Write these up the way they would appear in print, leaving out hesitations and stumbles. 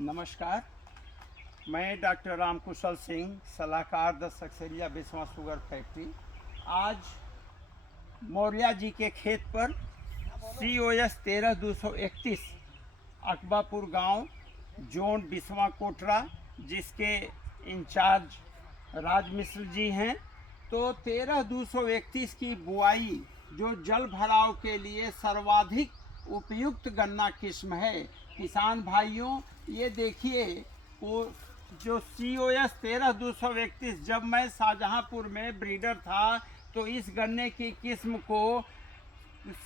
नमस्कार, मैं डॉक्टर रामकुशल सिंह, सलाहकार the Saksaria Biswa sugar factory. आज मौर्या जी के खेत पर COS 13231 अकबापुर गांव, जोन बिस्वा कोटरा, जिसके इंचार्ज राज मिश्र जी हैं। तो 13231 की बुआई जो जल भराव के लिए सर्वाधिक उपयुक्त गन्ना किस्म है। किसान भाइयों, ये देखिए, वो जो COS 13231, जब मैं शाहजहांपुर में ब्रीडर था तो इस गन्ने की किस्म को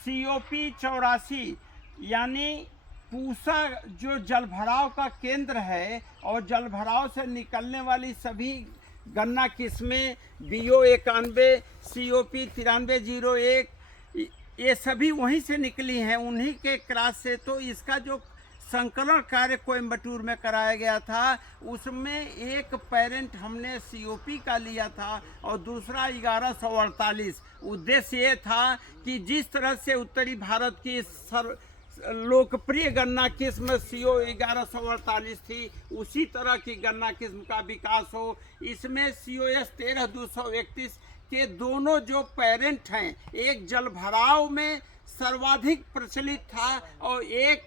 COP 84 यानी पूसा जो जल भराव का केंद्र है और जल भराव से निकलने वाली सभी गन्ना किस्में BO 91, COP 9301, ये सभी वहीं से निकली हैं, उन्हीं के क्रॉस से। तो इसका जो संकलन कार्य कोयम्बटूर में कराया गया था, उसमें एक पेरेंट हमने COP का लिया था और दूसरा 1148। उद्देश्य ये था कि जिस तरह से उत्तरी भारत की लोकप्रिय गन्ना किस्म CO 1148 थी, उसी तरह की गन्ना किस्म का विकास हो। इसमें COS 13231 के दोनों जो पेरेंट हैं, एक जल भराव में सर्वाधिक प्रचलित था और एक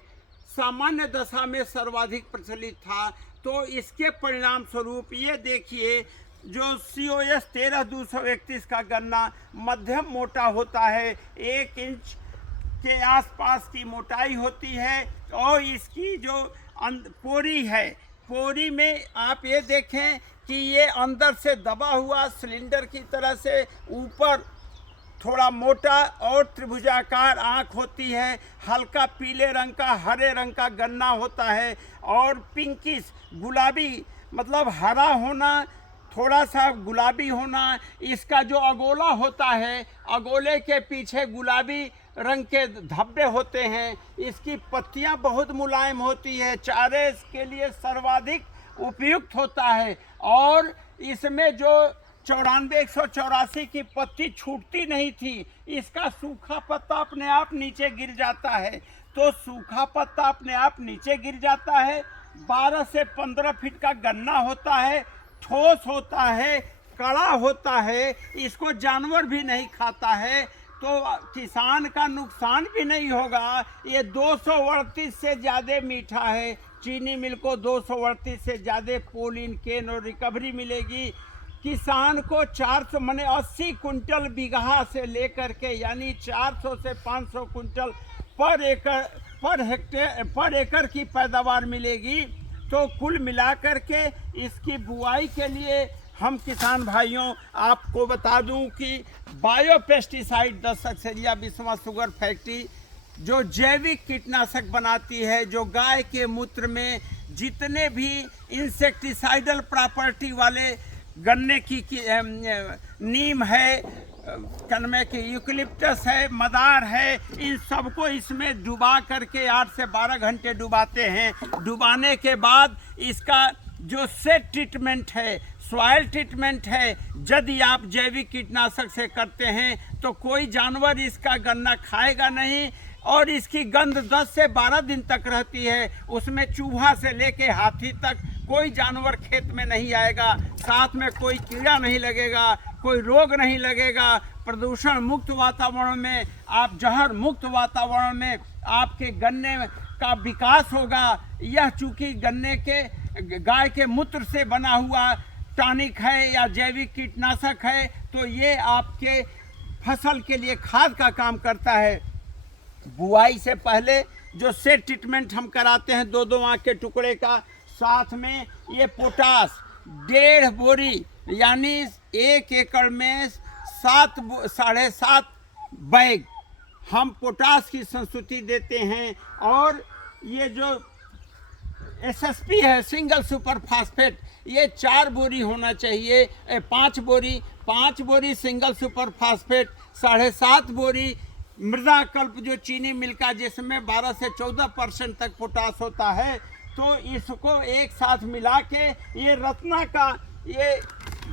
सामान्य दशा में सर्वाधिक प्रचलित था। तो इसके परिणाम स्वरूप ये देखिए, जो COS 13231 का गन्ना मध्यम मोटा होता है, 1 इंच के आसपास की मोटाई होती है और इसकी जो पोरी है, पोरी में आप ये देखें कि ये अंदर से दबा हुआ सिलेंडर की तरह से ऊपर थोड़ा मोटा और त्रिभुजाकार आँख होती है। हल्का पीले रंग का, हरे रंग का गन्ना होता है और पिंकिश गुलाबी, मतलब हरा होना, थोड़ा सा गुलाबी होना। इसका जो अगोला होता है, अगोले के पीछे गुलाबी रंग के धब्बे होते हैं। इसकी पत्तियां बहुत मुलायम होती है, चारे के लिए सर्वाधिक उपयुक्त होता है और इसमें जो 94-184 की पत्ती छूटती नहीं थी। इसका सूखा पत्ता अपने आप नीचे गिर जाता है। तो सूखा पत्ता अपने आप नीचे गिर जाता है। 12 से 15 फीट का गन्ना होता है, ठोस होता है, कड़ा होता है, इसको जानवर भी नहीं खाता है, तो किसान का नुकसान भी नहीं होगा। ये 238 से ज़्यादा मीठा है। चीनी मिल को 238 से ज़्यादा पोलिन, केन और रिकवरी मिलेगी। किसान को 400 माने 80 कुंटल बीघा से लेकर के, यानी 400 से 500 कुंटल पर एकड़ की पैदावार मिलेगी। तो कुल मिलाकर के इसकी बुआई के लिए हम किसान भाइयों आपको बता दूं कि bio pesticide the Saksaria Biswa sugar factory जो जैविक कीटनाशक बनाती है, जो गाय के मूत्र में जितने भी इंसेक्टिसाइडल प्रॉपर्टी वाले गन्ने की नीम है, कलमे की यूकलिप्टस है, मदार है, इन सबको इसमें डुबा करके 8 से 12 घंटे डुबाते हैं। डुबाने के बाद इसका जो सेट ट्रीटमेंट है, सॉइल ट्रीटमेंट है, यदि आप जैविक कीटनाशक से करते हैं तो कोई जानवर इसका गन्ना खाएगा नहीं और इसकी गंध 10 से 12 दिन तक रहती है। उसमें चूहा से लेके हाथी तक कोई जानवर खेत में नहीं आएगा, साथ में कोई कीड़ा नहीं लगेगा, कोई रोग नहीं लगेगा। प्रदूषण मुक्त वातावरण में, आप जहर मुक्त वातावरण में आपके गन्ने का विकास होगा। यह चूँकि गन्ने के गाय के मूत्र से बना हुआ टॉनिक है या जैविक कीटनाशक है, तो ये आपके फसल के लिए खाद का काम करता है। बुआई से पहले जो सेट ट्रीटमेंट हम कराते हैं 2-2 आँख के टुकड़े का, साथ में ये पोटास 1.5 बोरी, यानी 1 एकड़ में 7.5 बैग हम पोटास की संस्तुति देते हैं। और ये जो SSP है, सिंगल सुपर फास्फेट, ये 4 बोरी होना चाहिए, 5 बोरी सिंगल सुपर फास्फेट, 7.5 बोरी मृदा कल्प जो चीनी मिल का, जिसमें 12 से 14% तक पोटास होता है। तो इसको एक साथ मिला के ये रत्ना का, ये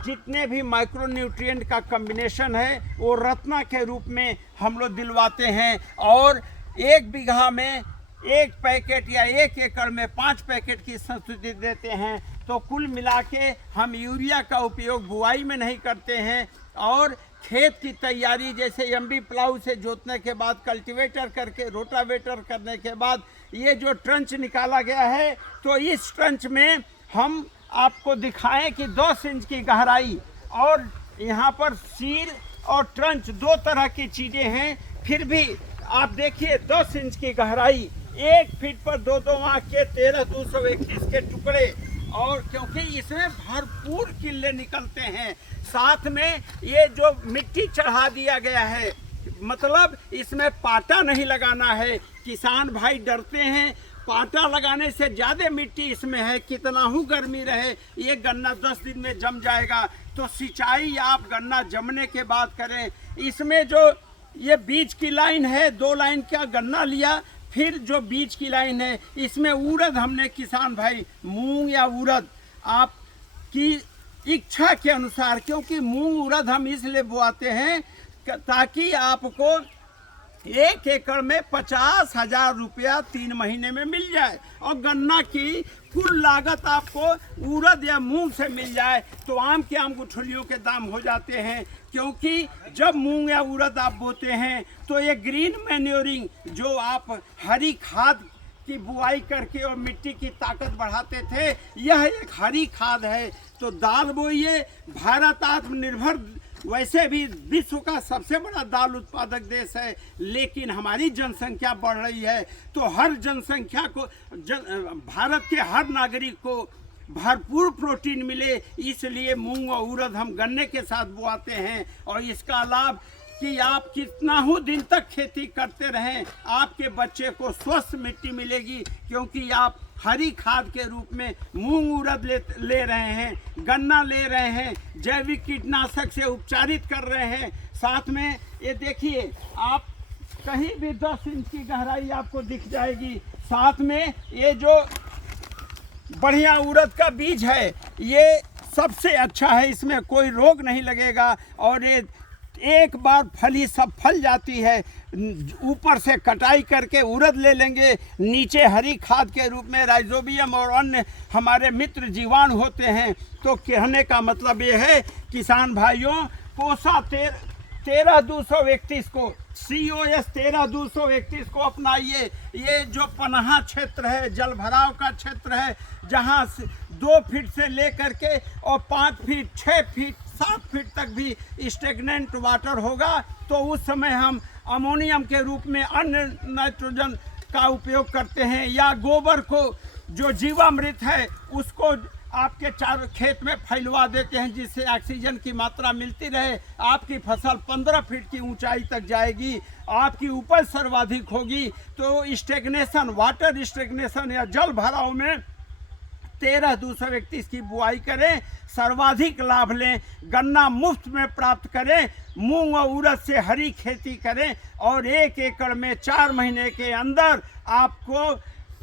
जितने भी माइक्रो न्यूट्रिएंट का कम्बिनेशन है वो रत्ना के रूप में हम लोग दिलवाते हैं। और 1 बीघा में 1 पैकेट या 1 एकड़ में 5 पैकेट की संस्तुति देते हैं, तो कुल मिला के हम यूरिया का उपयोग बुआई में नहीं करते हैं। और खेत की तैयारी जैसे एमबी प्लाऊ से जोतने के बाद कल्टीवेटर करके रोटावेटर करने के बाद ये जो ट्रंच निकाला गया है, तो इस ट्रंच में हम आपको दिखाएं कि 10 इंच की गहराई, और यहाँ पर सील और ट्रंच 2 तरह की चीज़ें हैं। फिर भी आप देखिए 10 इंच की गहराई, 1 फीट पर 2-2 आँख के 13,231 के टुकड़े, और क्योंकि इसमें भरपूर किल्ले निकलते हैं। साथ में ये जो मिट्टी चढ़ा दिया गया है, मतलब इसमें पाटा नहीं लगाना है। किसान भाई डरते हैं पाटा लगाने से ज़्यादा मिट्टी इसमें है, कितना ही गर्मी रहे ये गन्ना 10 दिन में जम जाएगा। तो सिंचाई आप गन्ना जमने के बाद करें। इसमें जो ये बीज की लाइन है, 2 लाइन का गन्ना लिया, फिर जो बीज की लाइन है इसमें उड़द हमने किसान भाई, मूंग या उड़द आपकी इच्छा के अनुसार, क्योंकि मूंग उड़द हम इसलिए बोआते हैं ताकि आपको 1 एकड़ में 50,000 रुपया 3 महीने में मिल जाए, और गन्ना की कुल लागत आपको उड़द या मूंग से मिल जाए। तो आम के आम गुठलियों के दाम हो जाते हैं, क्योंकि जब मूंग या उड़द आप बोते हैं तो ये ग्रीन मैन्योरिंग, जो आप हरी खाद की बुआई करके और मिट्टी की ताकत बढ़ाते थे, यह एक हरी खाद है। तो दाल बोइए। भारत आत्मनिर्भर वैसे भी विश्व का सबसे बड़ा दाल उत्पादक देश है, लेकिन हमारी जनसंख्या बढ़ रही है, तो हर जनसंख्या को भारत के हर नागरिक को भरपूर प्रोटीन मिले, इसलिए मूंग और उड़द हम गन्ने के साथ बोआते हैं। और इसका लाभ कि आप कितना ही दिन तक खेती करते रहें, आपके बच्चे को स्वस्थ मिट्टी मिलेगी, क्योंकि आप हरी खाद के रूप में मूंग उड़द ले रहे हैं, गन्ना ले रहे हैं, जैविक कीटनाशक से उपचारित कर रहे हैं। साथ में ये देखिए, आप कहीं भी 10 इंच की गहराई आपको दिख जाएगी। साथ में ये जो बढ़िया उड़द का बीज है, ये सबसे अच्छा है, इसमें कोई रोग नहीं लगेगा, और ये एक बार फली सब फल जाती है। ऊपर से कटाई करके उड़द ले लेंगे, नीचे हरी खाद के रूप में राइजोबियम और अन्य हमारे मित्र जीवाणु होते हैं। तो कहने का मतलब ये है किसान भाइयों, कोसा 13,231 को, COS 13,231 को अपनाइए। ये जो पनाहा क्षेत्र है, जल भराव का क्षेत्र है, जहाँ 2 फीट से लेकर के और 5 फीट, 6 फीट, 7 फीट तक भी स्टेगनेंट वाटर होगा, तो उस समय हम अमोनियम के रूप में अन्य नाइट्रोजन का उपयोग करते हैं, या गोबर को जो जीवामृत है उसको आपके चारों खेत में फैलवा देते हैं, जिससे ऑक्सीजन की मात्रा मिलती रहे। आपकी फसल 15 फीट की ऊंचाई तक जाएगी, आपकी उपज सर्वाधिक होगी। तो स्टेगनेशन, वाटर स्टेगनेशन या जल भराव में 13,231 की बुआई करें, सर्वाधिक लाभ लें, गन्ना मुफ्त में प्राप्त करें, मूंग और उड़द से हरी खेती करें, और 1 एकड़ में 4 महीने के अंदर आपको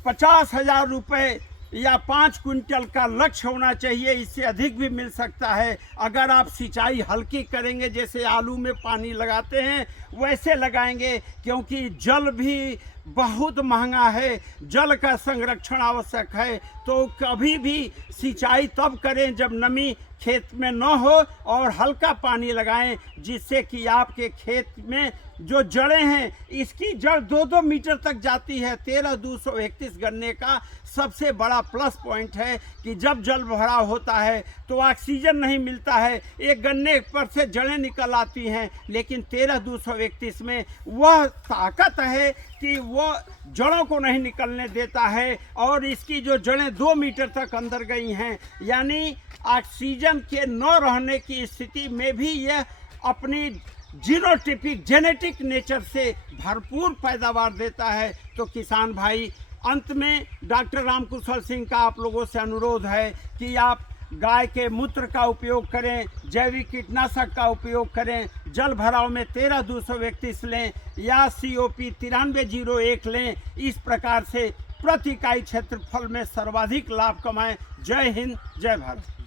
50,000 रुपये या 5 क्विंटल का लक्ष्य होना चाहिए। इससे अधिक भी मिल सकता है अगर आप सिंचाई हल्की करेंगे, जैसे आलू में पानी लगाते हैं वैसे लगाएंगे, क्योंकि जल भी बहुत महंगा है, जल का संरक्षण आवश्यक है। तो कभी भी सिंचाई तब करें जब नमी खेत में न हो, और हल्का पानी लगाएं, जिससे कि आपके खेत में जो जड़ें हैं, इसकी जड़ 2-2 मीटर तक जाती है। 13,231 गन्ने का सबसे बड़ा प्लस पॉइंट है कि जब जल भराव होता है तो ऑक्सीजन नहीं मिलता है, एक गन्ने पर से जड़ें निकल आती हैं, लेकिन 13,231 में वह ताकत है कि वो जड़ों को नहीं निकलने देता है, और इसकी जो जड़ें 2 मीटर तक अंदर गई हैं, यानी ऑक्सीजन के न रहने की स्थिति में भी यह अपनी जीनोटिपिक जेनेटिक नेचर से भरपूर पैदावार देता है। तो किसान भाई, अंत में डॉक्टर रामकुशल सिंह का आप लोगों से अनुरोध है कि आप गाय के मूत्र का उपयोग करें, जैविक कीटनाशक का उपयोग करें, जल भराव में 13,231 लें, या COP 9301 लें। इस प्रकार से प्रति इकाई क्षेत्रफल में सर्वाधिक लाभ कमाएं। जय हिंद, जय भारत।